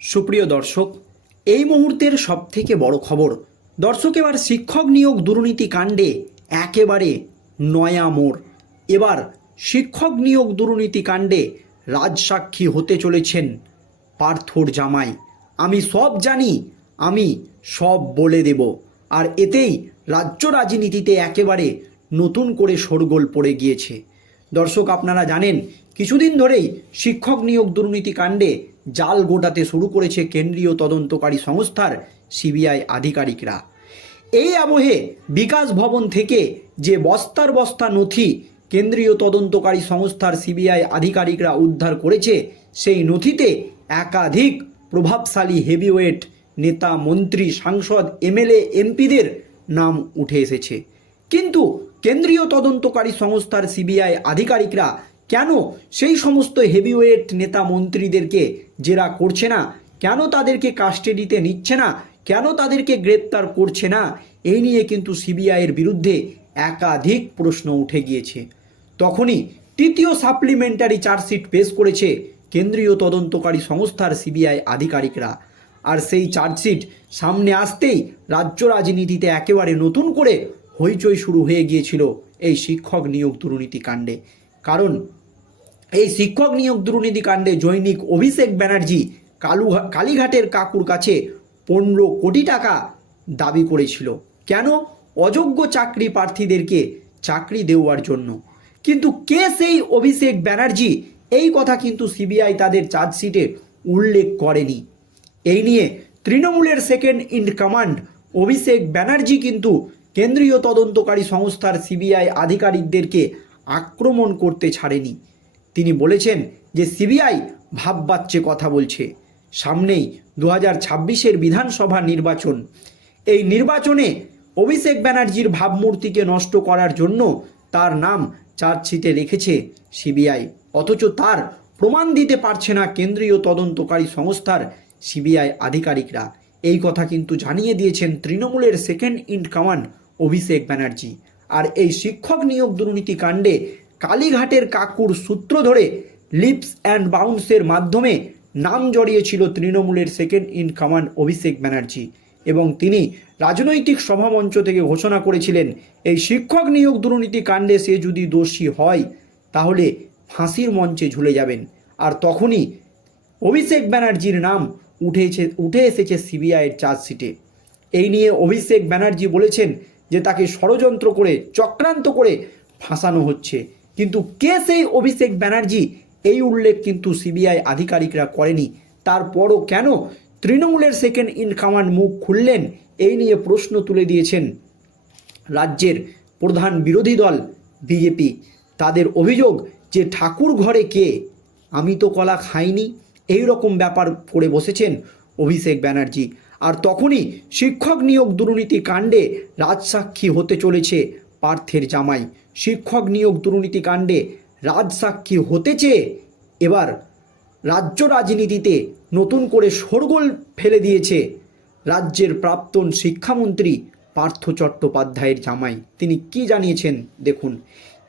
সুপ্রিয় দর্শক, এই মুহূর্তের সবথেকে বড় খবর, দর্শক এবার শিক্ষক নিয়োগ দুর্নীতি কাণ্ডে একেবারে নয়া মোড়। এবার শিক্ষক নিয়োগ দুর্নীতি কাণ্ডে রাজসাক্ষী হতে চলেছেন পার্থর জামাই। আমি সব জানি, আমি সব বলে দেব। আর এতেই রাজ্য রাজনীতিতে একেবারে নতুন করে শোরগোল পড়ে গিয়েছে। দর্শক, আপনারা জানেন কিছুদিন ধরেই শিক্ষক নিয়োগ দুর্নীতি কাণ্ডে জাল গোটাতে শুরু করেছে কেন্দ্রীয় তদন্তকারী সংস্থার সিবিআই আধিকারিকরা। এই আবহে বিকাশ ভবন থেকে যে বস্তার বস্তা নথি কেন্দ্রীয় তদন্তকারী সংস্থার সিবিআই আধিকারিকরা উদ্ধার করেছে, সেই নথিতে একাধিক প্রভাবশালী হেভিওয়েট নেতা, মন্ত্রী, সাংসদ, এমএলএ, এমপিদের নাম উঠে এসেছে। কিন্তু কেন্দ্রীয় তদন্তকারী সংস্থার সিবিআই আধিকারিকরা কেন সেই সমস্ত হেভিওয়েট নেতা মন্ত্রীদেরকে জেরা করছে না? কেন তাদেরকে কাস্টাডিতে নিচ্ছে না? কেন তাদেরকে গ্রেপ্তার করছে না? এই নিয়ে কিন্তু সিবিআইয়ের বিরুদ্ধে একাধিক প্রশ্ন উঠে গিয়েছে। তখনই তৃতীয় সাপ্লিমেন্টারি চার্জশিট পেশ করেছে কেন্দ্রীয় তদন্তকারী সংস্থার সিবিআই আধিকারিকরা। আর সেই চার্জশিট সামনে আসতেই রাজ্য রাজনীতিতে একেবারে নতুন করে হইচই শুরু হয়ে গিয়েছিল এই শিক্ষক নিয়োগ দুর্নীতি কাণ্ডে। কারণ এই শিক্ষক নিয়োগ দুর্নীতি কাণ্ডে জৈনিক অভিষেক ব্যানার্জি কালু কালীঘাটের কাকুর কাছে পনেরো কোটি টাকা দাবি করেছিল। কেন? অযোগ্য চাকরি প্রার্থীদেরকে চাকরি দেওয়ার জন্য। কিন্তু কে সেই অভিষেক ব্যানার্জি? এই কথা কিন্তু সিবিআই তাদের চার্জশিটে উল্লেখ করেনি। এই নিয়ে তৃণমূলের second in command Abhishek Banerjee কিন্তু কেন্দ্রীয় তদন্তকারী সংস্থার সিবিআই আধিকারিকদেরকে আক্রমণ করতে ছাড়েনি। তিনি বলেছেন যে সিবিআই ভাব বাচ্চে কথা বলছে। সামনেই দু হাজার ছাব্বিশের বিধানসভা নির্বাচন। এই নির্বাচনে অভিষেক ব্যানার্জির ভাবমূর্তিকে নষ্ট করার জন্য তার নাম চার্জশিটে রেখেছে সিবিআই। অথচ তার প্রমাণ দিতে পারছে না কেন্দ্রীয় তদন্তকারী সংস্থার সিবিআই আধিকারিকরা। এই কথা কিন্তু জানিয়ে দিয়েছেন তৃণমূলের second in command Abhishek Banerjee. আর এই শিক্ষক নিয়োগ দুর্নীতি কাণ্ডে কালীঘাটের কাকুর সূত্র ধরে লিপস অ্যান্ড বাউন্সের মাধ্যমে নাম জড়িয়েছিল তৃণমূলের second in command Abhishek Banerjee এবং তিনি রাজনৈতিক সভামঞ্চ থেকে ঘোষণা করেছিলেন, এই শিক্ষক নিয়োগ দুর্নীতি কাণ্ডে সে যদি দোষী হয়, তাহলে ফাঁসির মঞ্চে ঝুলে যাবেন। আর তখনই অভিষেক ব্যানার্জির নাম উঠেছে, উঠে এসেছে সিবিআইয়ের চার্জশিটে। এই নিয়ে অভিষেক ব্যানার্জি বলেছেন যে তাকে ষড়যন্ত্র করে, চক্রান্ত করে ফাঁসানো হচ্ছে। কিন্তু কে সেই অভিষেক ব্যানার্জি? এই উল্লেখ কিন্তু সিবিআই আধিকারিকরা করেনি। তারপরও কেন তৃণমূলের সেকেন্ড ইন কমান্ড মুখ খুললেন? এই নিয়ে প্রশ্ন তুলে দিয়েছেন রাজ্যের প্রধান বিরোধী দল, বিজেপি। তাদের অভিযোগ যে ঠাকুর ঘরে কে? আমি তো কলা খাইনি। এই রকম ব্যাপার করে বসেছেন অভিষেক ব্যানার্জি। আর তখনই শিক্ষক নিয়োগ দুর্নীতি কাণ্ডে রাজসাক্ষী হতে চলেছে পার্থের জামাই। শিক্ষক নিয়োগ দুর্নীতি কাণ্ডে রাজসাক্ষী হতে চেয়ে এবার রাজ্য রাজনীতিতে নতুন করে শোরগোল ফেলে দিয়েছে রাজ্যের প্রাক্তন শিক্ষামন্ত্রী পার্থ চট্টোপাধ্যায়ের জামাই। তিনি কি জানিয়েছেন দেখুন।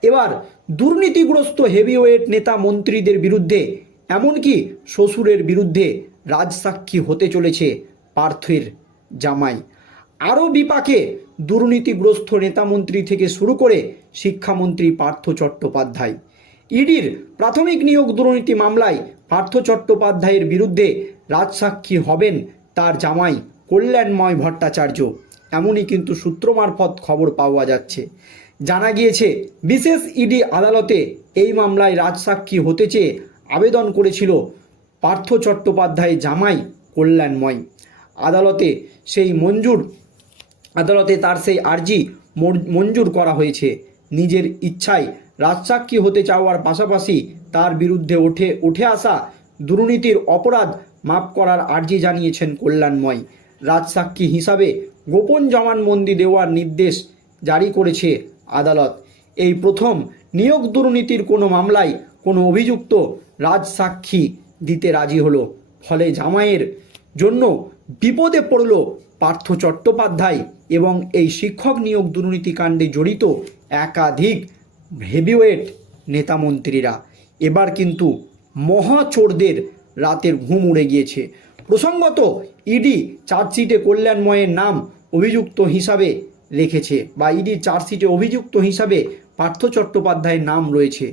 এবার দুর্নীতিগ্রস্ত হেভিওয়েট নেতা মন্ত্রীদের বিরুদ্ধে এমনকি শ্বশুরের বিরুদ্ধে রাজসাক্ষী হতে চলেছে পার্থের জামাই। আরও বিপাকে দুর্নীতিগ্রস্ত নেতামন্ত্রী থেকে শুরু করে শিক্ষামন্ত্রী পার্থ চট্টোপাধ্যায়। ইডির প্রাথমিক নিয়োগ দুর্নীতি মামলায় পার্থ চট্টোপাধ্যায়ের বিরুদ্ধে রাজসাক্ষী হবেন তার জামাই কল্যাণময় ভট্টাচার্য। এমনই কিন্তু সূত্র মারফত খবর পাওয়া যাচ্ছে। জানা গিয়েছে, বিশেষ ইডি আদালতে এই মামলায় রাজসাক্ষী হতে চেয়ে আবেদন করেছিল পার্থ চট্টোপাধ্যায় জামাই কল্যাণময়। আদালতে সেই মঞ্জুর আদালতে তার সেই আর্জি মঞ্জুর করা হয়েছে। নিজের ইচ্ছায় রাজসাক্ষী হতে চাওয়ার পাশাপাশি তার বিরুদ্ধে ওঠে, উঠে আসা দুর্নীতির অপরাধ মাফ করার আর্জি জানিয়েছেন কল্যাণময়। রাজসাক্ষী হিসাবে গোপন জবানবন্দি দেওয়ার নির্দেশ জারি করেছে আদালত। এই প্রথম নিয়োগ দুর্নীতির কোনো মামলায় কোনো অভিযুক্ত রাজসাক্ষী দিতে রাজি হলো। ফলে জামাইয়ের জন্য বিপদে পড়ল পার্থ চট্টোপাধ্যায় এবং এই শিক্ষক নিয়োগ দুর্নীতিকাণ্ডে জড়িত একাধিক হেভিওয়েট নেতামন্ত্রীরা। এবার কিন্তু মহাচোরদের রাতের ঘুম উড়ে গিয়েছে। প্রসঙ্গত, ইডি চার্জশিটে কল্যাণময়ের নাম অভিযুক্ত হিসাবে রেখেছে বা ইডি চার্জশিটে অভিযুক্ত হিসাবে পার্থ চট্টোপাধ্যায়ের নাম রয়েছে।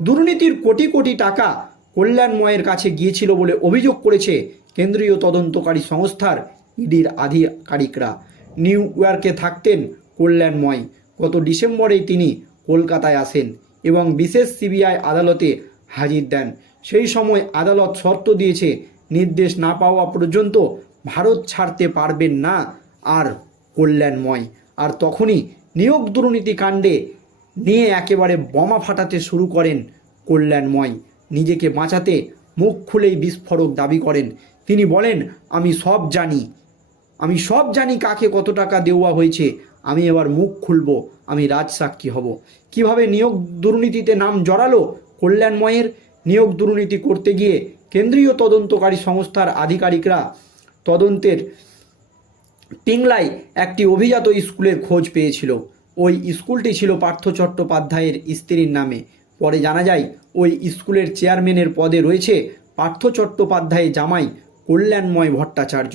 দুর্নীতির কোটি কোটি টাকা কল্যাণময়ের কাছে গিয়েছিল বলে অভিযোগ করেছে কেন্দ্রীয় তদন্তকারী সংস্থার ইডির আধিকারিকরা। নিউ ইয়র্কে থাকতেন কল্যাণময়। গত ডিসেম্বরেই তিনি কলকাতায় আসেন এবং বিশেষ সিবিআই আদালতে হাজির দেন। সেই সময় আদালত শর্ত দিয়েছে, নির্দেশ না পাওয়া পর্যন্ত ভারত ছাড়তে পারবেন না আর কল্যাণময়। আর তখনই নিয়োগ দুর্নীতি কাণ্ডে নিয়ে একেবারে বোমা ফাটাতে শুরু করেন কল্যাণময়। নিজেকে বাঁচাতে মুখ খুলেই বিস্ফোরক দাবি করেন। তিনি বলেন, আমি সব জানি। আমি সব জানি কাকে কত টাকা দেওয়া হয়েছে। আমি এবার মুখ খুলব, আমি রাজসাক্ষী হব। কীভাবে নিয়োগ দুর্নীতিতে নাম জড়ালো? কল্যাণময়ের নিয়োগ দুর্নীতি করতে গিয়ে কেন্দ্রীয় তদন্তকারী সংস্থার আধিকারিকরা তদন্তের পিংলায় একটি অভিজাত স্কুলের খোঁজ পেয়েছিল। ওই স্কুলটি ছিল পার্থ চট্টোপাধ্যায়ের স্ত্রীর নামে। পরে জানা যায়, ওই স্কুলের চেয়ারম্যানের পদে রয়েছে পার্থ চট্টোপাধ্যায়ের জামাই কল্যাণময় ভট্টাচার্য।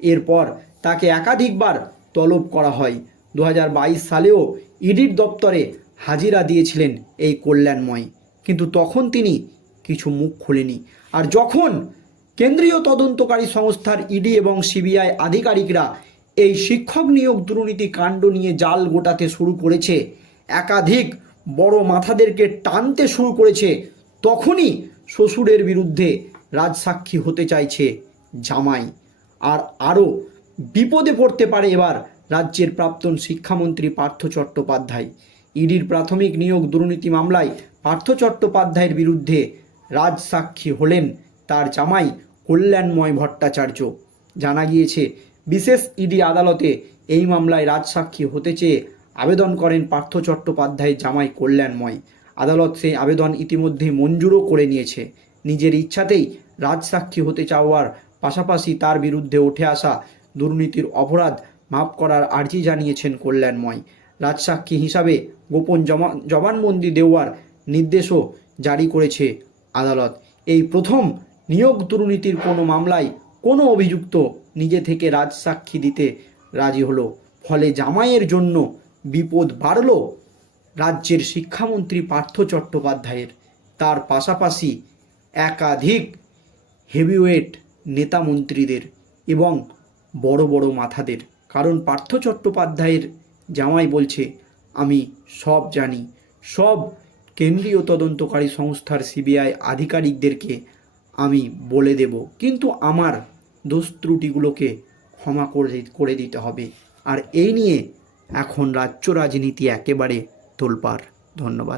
এরপর তাকে একাধিকবার তলব করা হয়। দু হাজার বাইশ সালেও ইডির দপ্তরে হাজিরা দিয়েছিলেন এই কল্যাণময়। কিন্তু তখন তিনি কিছু মুখ খুলেনি। আর যখন কেন্দ্রীয় তদন্তকারী সংস্থার ইডি এবং সিবিআই আধিকারিকরা এই শিক্ষক নিয়োগ দুর্নীতি কাণ্ড নিয়ে জাল গোটাতে শুরু করেছে, একাধিক বড় মাথাদেরকে টানতে শুরু করেছে, তখনই শ্বশুরের বিরুদ্ধে রাজসাক্ষী হতে চাইছে জামাই। আর আরও বিপদে পড়তে পারে এবার রাজ্যের প্রাক্তন শিক্ষামন্ত্রী পার্থ চট্টোপাধ্যায়। ইডির প্রাথমিক নিয়োগ দুর্নীতি মামলায় পার্থ চট্টোপাধ্যায়ের বিরুদ্ধে রাজসাক্ষী হলেন তার জামাই কল্যাণময় ভট্টাচার্য। জানা গিয়েছে, বিশেষ ইডি আদালতে এই মামলায় রাজসাক্ষী হতে চেয়ে আবেদন করেন পার্থ চট্টোপাধ্যায়ের জামাই কল্যাণময়। আদালত সেই আবেদন ইতিমধ্যে মঞ্জুরও করে নিয়েছে। নিজের ইচ্ছাতেই রাজসাক্ষী হতে চাওয়ার পাশাপাশি তার বিরুদ্ধে উঠে আসা দুর্নীতির অপরাধ মাফ করার আর্জি জানিয়েছেন কল্যাণময়। রাজসাক্ষী হিসাবে গোপন জমা জবানবন্দি দেওয়ার নির্দেশও জারি করেছে আদালত। এই প্রথম নিয়োগ দুর্নীতির কোনো মামলায় কোনো অভিযুক্ত নিজে থেকে রাজসাক্ষী দিতে রাজি হলো। ফলে জামাইয়ের জন্য বিপদ বাড়ল রাজ্যের শিক্ষামন্ত্রী পার্থ চট্টোপাধ্যায়ের। তার পাশাপাশি একাধিক হেভিওয়েট নেতা মন্ত্রীদের এবং বড় বড় মাথাদের। কারণ পার্থ চট্টোপাধ্যায়ের জামাই বলছে, আমি সব জানি। সব কেন্দ্রীয় তদন্তকারী সংস্থার সিবিআই আধিকারিকদেরকে আমি বলে দেব। কিন্তু আমার দোষ ত্রুটিগুলোকে ক্ষমা করে করে দিতে হবে। আর এই নিয়ে এখন রাজ্য রাজনীতি একেবারে তোলপাড়। ধন্যবাদ।